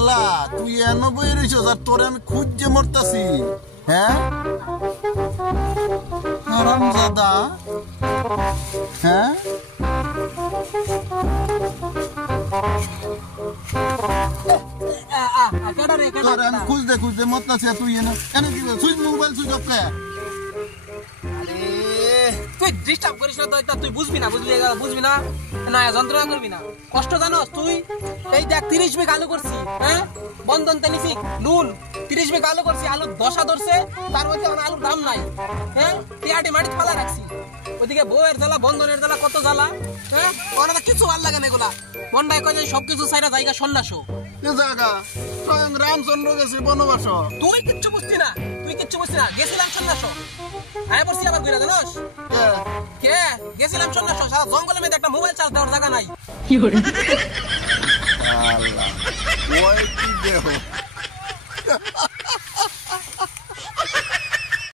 শালা তুই এনো বই রইছস আর তোরে আমি খুঁজে মরতাছি হ্যাঁ হারামজাদা হ্যাঁ তোরে আমি খুঁজতে মরতাছি আর তুই এনে এনে কি সুইচ মোবাইল সুইচ অফ কে তুই ডিস্টার্ব করিস না তুই বুঝবি না না যন্ত্রণা করবি না কষ্ট জানোস তুই এই দেখ 30 বিঘা আলু করছি হ্যাঁ বন্ধন তেনিছি নুন 30 বিঘা আলু করছি আলু দশা ধরছে তার মধ্যে আলুর দাম নাই হ্যাঁ টিয়াটি মাটি ফালা রাখছি ওদিকে বউয়ের জ্বালা বন্ধনের জ্বালা কত জ্বালা হ্যাঁ ওনারা কিছু ভাল লাগে না এগুলা মন্ডায় কয় যে সবকিছু ছাইরা জায়গা সন্ন্যাস এ জায়গা স্বয়ং রামচন্দ্র গেছে বনবাস তুই কিচ্ছু বুঝতি না গেছিলাম সন্ন্যাস আয় পড়ছি আবার কইরা জানোস কে গেছিলাম সন্ন্যাস সারা জঙ্গলের মধ্যে একটা মোবাইল চার্জ দেওয়ার জায়গা নাই কি করে আল্লাহ ওই কি দেহ